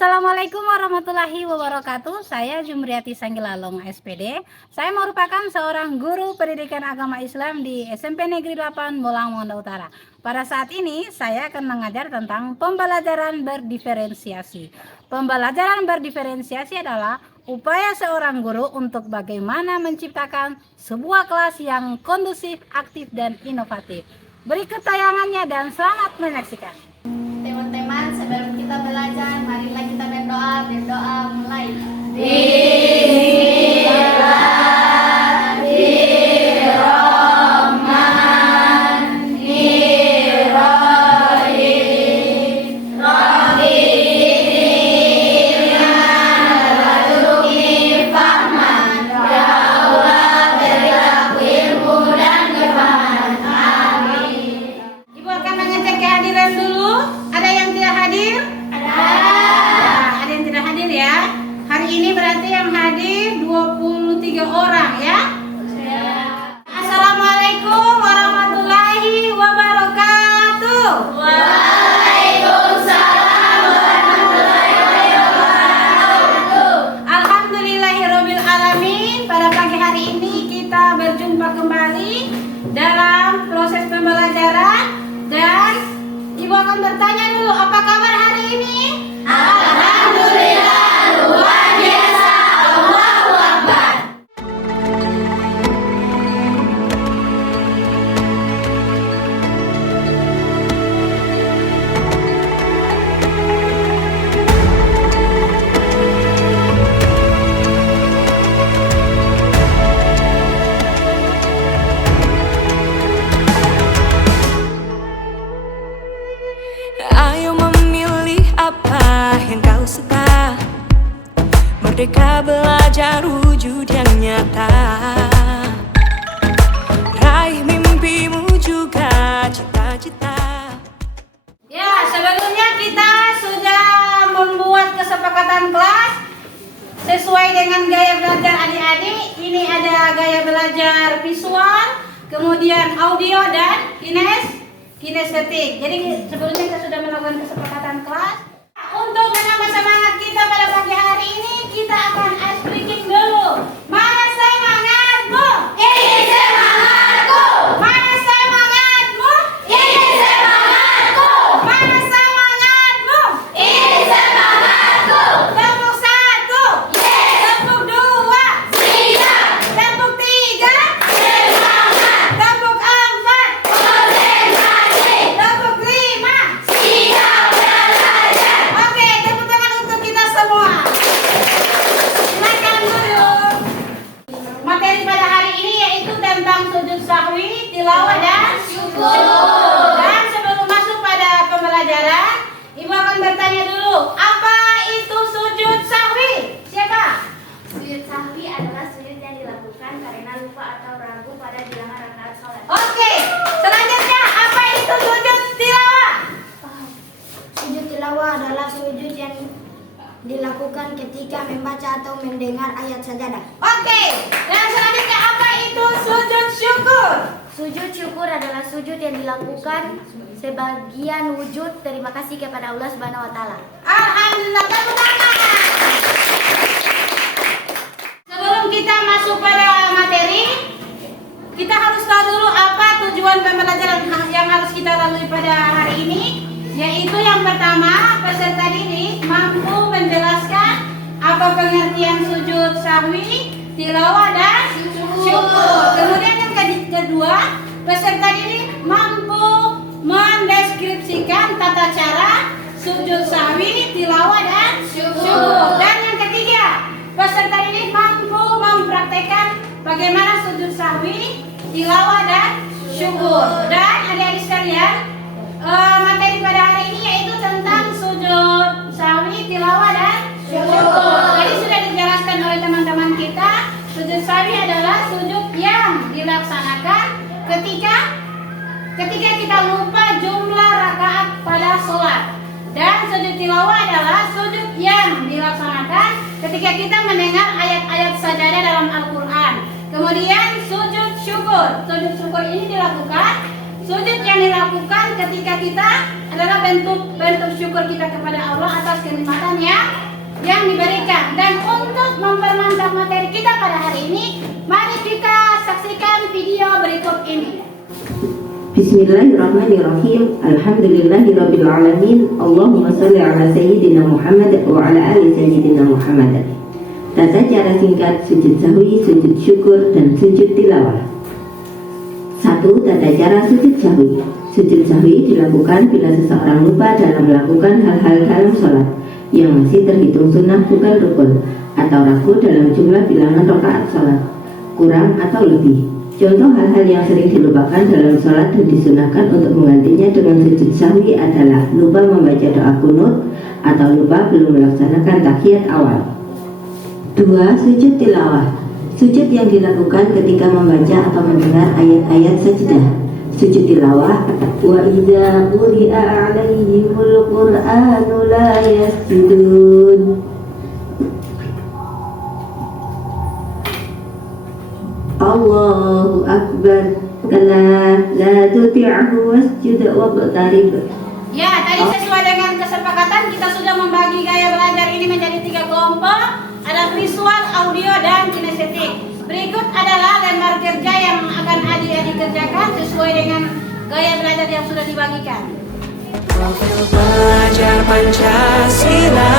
Assalamualaikum warahmatullahi wabarakatuh. Saya Jumriati Sanggilalong SPD. Saya merupakan seorang guru pendidikan agama Islam di SMP Negeri 8 Molang Monda Utara. Pada saat ini saya akan mengajar tentang pembelajaran berdiferensiasi. Pembelajaran berdiferensiasi adalah upaya seorang guru untuk bagaimana menciptakan sebuah kelas yang kondusif, aktif, dan inovatif. Berikut tayangannya dan selamat menyaksikan. Teman-teman, sebelum kita belajar, marilah kita berdoa. Berdoa mulai. Ibu akan mengecek kehadiran dulu. Ada yang tidak hadir? Ada yang tidak hadir ya. Hari ini berarti yang hadir 23 orang ya. Assalamualaikum warahmatullahi wabarakatuh. Waalaikumsalam warahmatullahi wabarakatuh. Alhamdulillahirabbil alamin. Pada pagi hari ini kita berjumpa kembali dalam proses pembelajaran. Dan Ibu akan bertanya dulu, apa kabar hari ini? Alhamdulillah, luar biasa. Allahu Akbar. Ayo memilih apa yang kau suka. Merdeka belajar wujud yang nyata. Raih mimpimu juga cita-cita. Ya, sebelumnya kita sudah membuat kesepakatan kelas sesuai dengan gaya belajar adik-adik. Ini ada gaya belajar visual, kemudian audio dan kinestetik. Jadi sebelumnya kita sudah melakukan kesepakatan kelas. Untuk menambah semangat kita pada pagi hari ini, kita akan ice breaking dulu. Mana semangatmu? Ini semangatku. Mana semangatmu? Ini semangatku. Mana semangatmu? Ini semangatku. Tepuk 1. Tepuk 2. Siap. Tepuk 3. Semangat. Tepuk 4. Konsentrasi. Tepuk 5. Siap belajar. Oke, tepuk tangan untuk kita semua. Silakan duduk. Materi pada hari ini yaitu tentang sujud sahwi, tilawah dan syukur. Dan sebelum masuk pada pembelajaran, Ibu akan bertanya dulu, apa itu sujud sahwi? Siapa? Sujud sahwi adalah sujud yang dilakukan karena lupa atau ragu pada bilangan rakaat salat. Oke, selanjutnya apa itu sujud tilawah? Sujud tilawah adalah sujud yang dilakukan ketika membaca atau mendengar ayat sajadah. Oke, dan selanjutnya apa itu sujud syukur? Sujud syukur adalah sujud yang dilakukan sebagian wujud terima kasih kepada Allah Subhanahu wa taala. Alhamdulillah, tepuk tangan. Sebelum kita masuk pada materi, kita harus tahu dulu apa tujuan pembelajaran yang harus kita lalui pada hari ini. Yaitu yang pertama, peserta didik mampu menjelaskan apa pengertian sujud sahwi, tilawah, dan syukur. Kemudian yang kedua, peserta didik mampu mendeskripsikan tata cara sujud sahwi, tilawah, dan syukur. Dan yang ketiga, peserta didik mampu mempraktekkan bagaimana sujud sahwi, tilawah, dan syukur. Dan adik-adik sekalian, materi pada hari ini yaitu tentang sujud sahwi, tilawah, dan syukur. Tadi sudah dijelaskan oleh teman-teman kita, sujud sahwi adalah sujud yang dilaksanakan ketika kita lupa jumlah rakaat pada sholat. Dan sujud tilawah adalah sujud yang dilaksanakan ketika kita mendengar ayat-ayat sajadah dalam Al-Quran. Kemudian sujud syukur. Sujud syukur ini dilakukan, sujud yang dilakukan ketika kita adalah bentuk syukur kita kepada Allah atas kenikmatannya yang diberikan. Dan untuk mempermantap materi kita pada hari ini, mari kita saksikan video berikut ini. Bismillahirrahmanirrahim. Alhamdulillahirabbil alamin. Allahumma shalli ala sayyidina Muhammad wa ala ali sayyidina Muhammad. Tata cara singkat sujud sahwi, sujud syukur, dan sujud tilawah. 1. Tata cara sujud sahwi. Sujud sahwi dilakukan bila seseorang lupa dalam melakukan hal-hal dalam sholat yang masih terhitung sunnah bukan rukun, atau ragu dalam jumlah bilangan rakaat sholat, kurang atau lebih. Contoh hal-hal yang sering dilupakan dalam sholat dan disunahkan untuk menggantinya dengan sujud sahwi adalah lupa membaca doa kunut atau lupa belum melaksanakan tahiyat awal. 2. Sujud tilawah. Sujud yang dilakukan ketika membaca atau mendengar ayat-ayat sajdah. Sujud tilawah. Wa idza quri'a 'alaihimul Qur'anu la yasjudun. Allahu Akbar. Kalla la tuti'hu wasjud waqtarib. Ya, tadi sesuai dengan kesepakatan kita sudah membagi gaya belajar ini menjadi 3 kelompok. Ada visual, audio, dan kinestetik. Berikut adalah lembar kerja yang akan adik-adik kerjakan sesuai dengan gaya belajar yang sudah dibagikan. Profil pelajar Pancasila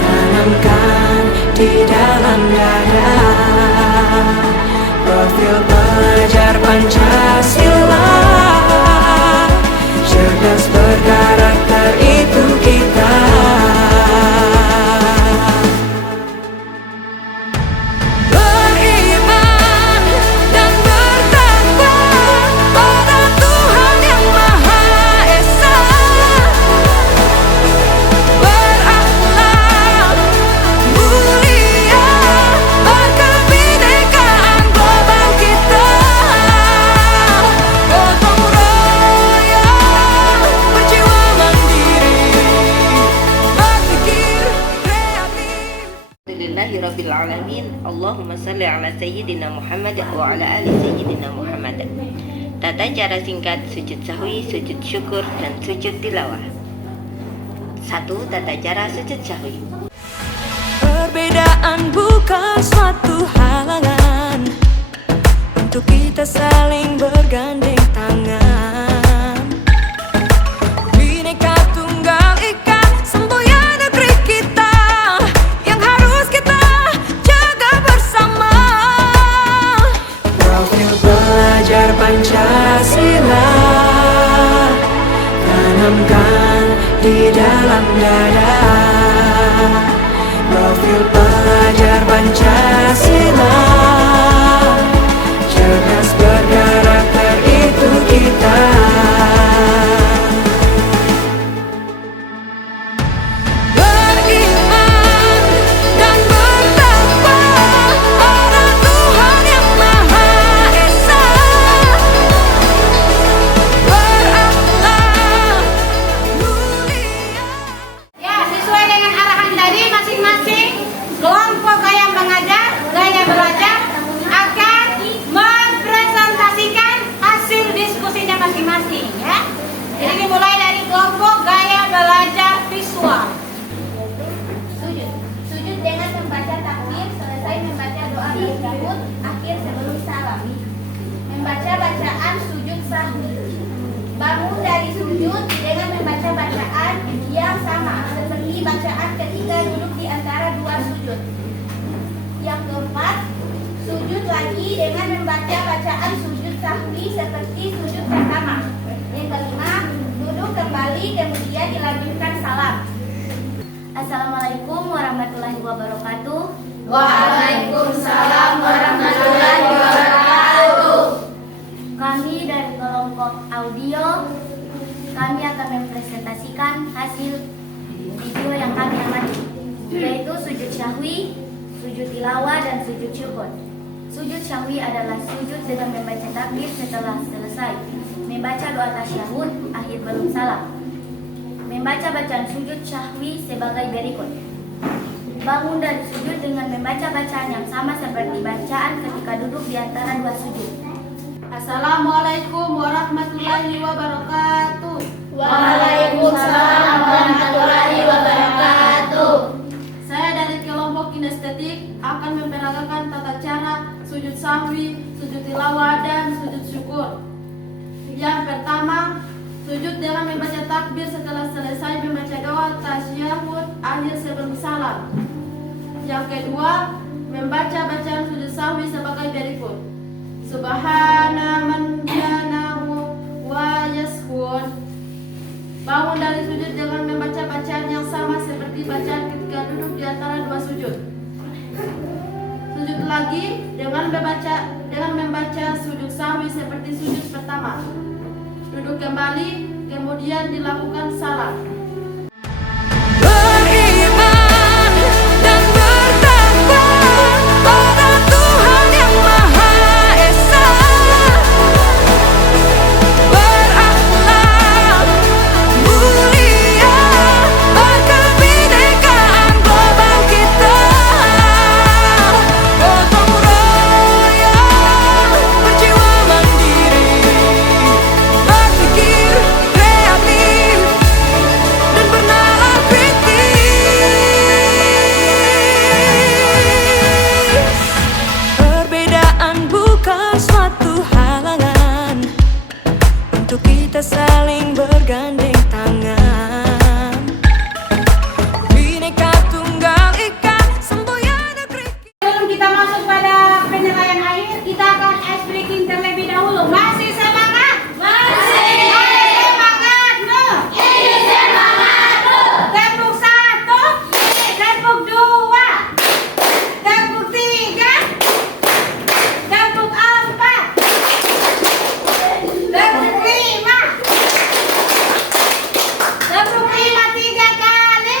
tanamkan di dalam dada. Profil pelajar Pancasila cerdas berkarakter itu kita. Beriman dan bertakwa pada Tuhan yang Maha Esa. Berakhlak mulia, berkebinekaan global kita. Gotong royong, berjiwa mandiri, berpikir kreatif. Alhamdulillahirabbil alamin. Allahumma shalli ala sayyidina Muhammad wa ala ali sayyidina Muhammad. Tata cara singkat sujud sahwi, sujud syukur, dan sujud tilawah. 1. Tata cara sujud sahwi. Perbedaan bukan suatu halangan untuk kita saling bergandeng tangan. Bhinneka Tunggal Ika, semboyan negeri kita yang harus kita jaga bersama. Profil pelajar Pancasila tanamkan di dalam dada. Profil pelajar Pancasila cerdas berkarakter itu kita. Beriman dan bertakwa pada Tuhan yang Maha Esa. Berakhlak mulia. Ya, sesuai dengan arahan tadi, masing-masing kelompok gaya mengajar, gaya belajar akan mempresentasikan hasil diskusinya masing-masing, ya. Jadi dimulai dari kelompok gaya belajar visual. Sujud dengan membaca takbir, selesai membaca doa tasyahud akhir sebelum salam. Membaca bacaan sujud sahwi. Bangun dari sujud dengan membaca bacaan yang sama seperti bacaan ketika duduk di antara dua sujud. Yang keempat, sujud lagi dengan membaca bacaan sujud sahwi seperti sujud pertama. Yang kelima, duduk kembali kemudian dilanjutkan salam. Assalamualaikum warahmatullahi wabarakatuh. Waalaikumsalam warahmatullahi wabarakatuh. Kami dari kelompok audio, kami akan mempresentasikan hasil video yang kami amati, yaitu sujud syahwi, sujud tilawah, dan sujud syukur. Sujud syahwi adalah sujud dengan membaca takbir setelah selesai membaca doa tasyahud akhir belum salam. Membaca bacaan sujud syahwi sebagai berikut. Bangun dari sujud dengan membaca bacaan yang sama seperti bacaan ketika duduk di antara dua sujud. Assalamualaikum warahmatullahi wabarakatuh. Waalaikumsalam warahmatullahi wabarakatuh. Saya dari kelompok kinestetik akan memperagakan tata cara sujud sahwi, sujud tilawah, dan sujud syukur. Yang pertama, sujud dengan membaca takbir setelah selesai membaca doa tasyahud akhir sebelum salam. Yang kedua, membaca bacaan sujud sahwi sebagai berikut. Subhana man janahu wa yashkur. Bangun dari sujud dengan membaca bacaan yang sama seperti bacaan ketika duduk di antara dua sujud. Sujud lagi dengan membaca sujud sahwi seperti sujud pertama. Duduk kembali, kemudian dilakukan salam. Beriman dan bertakwa pada Tuhan yang Maha Esa, berakhlak mulia, berkebinekaan global kita, gotong royong, berjiwa mandiri, berpikir kreatif dan bernalar kritis. Perbedaan bukan suatu halangan untuk kita saling bergandeng tangan. Bhinneka Tunggal Ika, semboyan negeri. Sebelum kita masuk pada penilaian akhir, kita akan ice breaking terlebih dahulu. Masih semangat? Masih. Semangat, no? Semangat, no? Tepuk 1, tepuk 2, tepuk 3, tepuk 4, tepuk 5, tepuk 5 3 kali.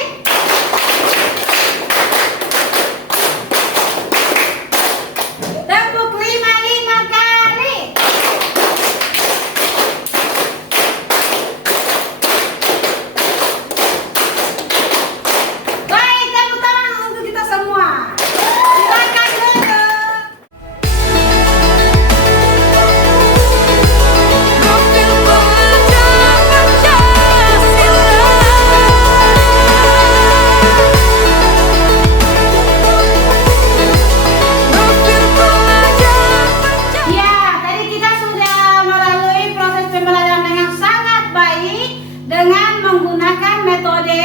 Tepuk 5 kali. Baik, tepuk tangan untuk kita semua. Silakan duduk. Profil pelajar Pancasila. Profil pelajar Pancasila. Ya, tadi kita sudah melalui proses pembelajaran dengan sangat baik dengan menggunakan metode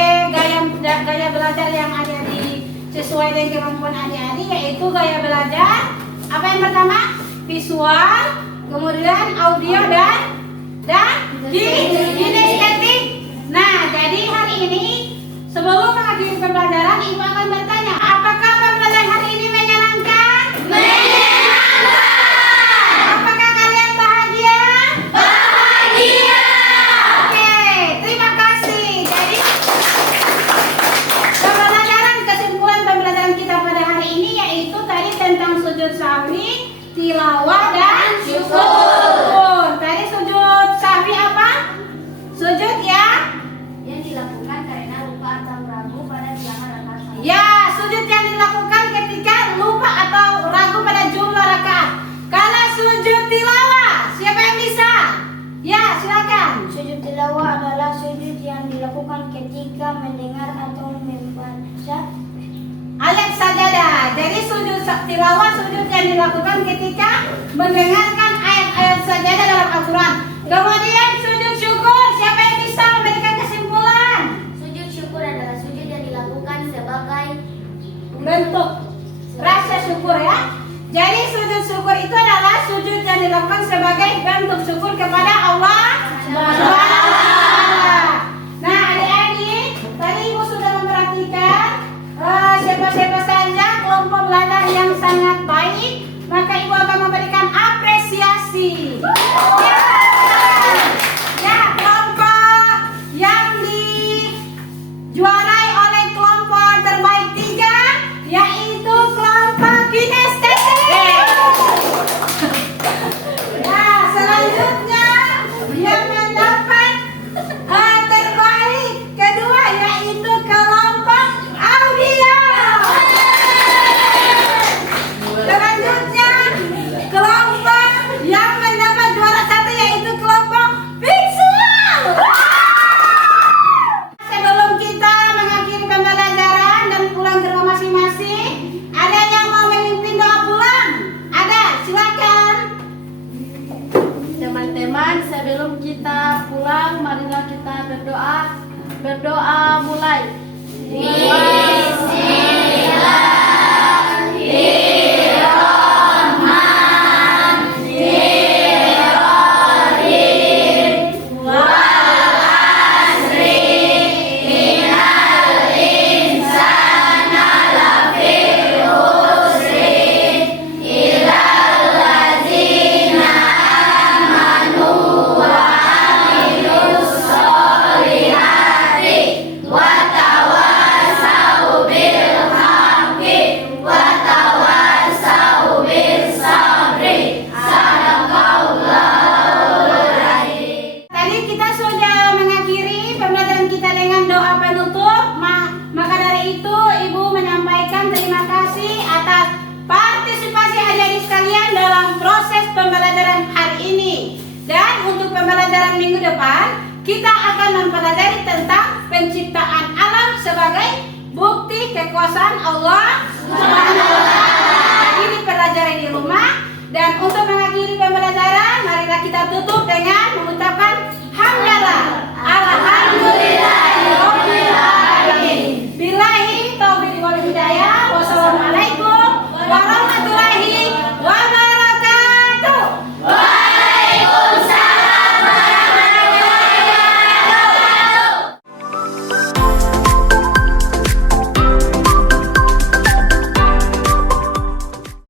gaya belajar yang ada di sesuai dengan kemampuan adik-adik, yaitu gaya belajar apa yang pertama? Visual, kemudian audio dan kinestetik. Nah, jadi hari ini sebelum mengakhiri pembelajaran, Ibu akan bertanya, apakah pembelajaran hari ini menyenangkan? Apakah kalian bahagia? Bahagia. Oke, terima kasih. Jadi kesimpulan pembelajaran kita pada hari ini yaitu tadi tentang sujud sahwi, tilawah, dan syukur. Tadi sujud sahwi apa? Sujud ya? Yang dilakukan karena lupa atau ragu pada bilangan rakaat. Ya, sujud yang dilakukan ketika lupa atau ragu pada jumlah rakaat. Kalau sujud tilawah, siapa yang bisa? Ya, silakan. Sujud tilawah adalah sujud yang dilakukan ketika mendengar atau membaca Ayat sajadah. Jadi sujud tilawah sujud yang dilakukan ketika mendengarkan ayat-ayat sajadah dalam Al-Quran. Kemudian sujud syukur, siapa yang bisa memberikan kesimpulan? Sujud syukur adalah sujud yang dilakukan sebagai Bentuk rasa syukur ya. Jadi sujud syukur itu adalah sujud yang dilakukan sebagai bentuk syukur kepada Allah Subhanahu wa Ta'ala. Nah, adik-adik, tadi Ibu sudah memperhatikan siapa-siapa saja kelompok belajar yang sangat baik, maka Ibu akan memberikan apresiasi. Ya, kelompok yang dijuarai oleh kelompok terbaik 3 yaitu kelompok kinestetik. Nah, selanjutnya yang mendapat depan kita akan mempelajari tentang penciptaan alam sebagai bukti kekuasaan Allah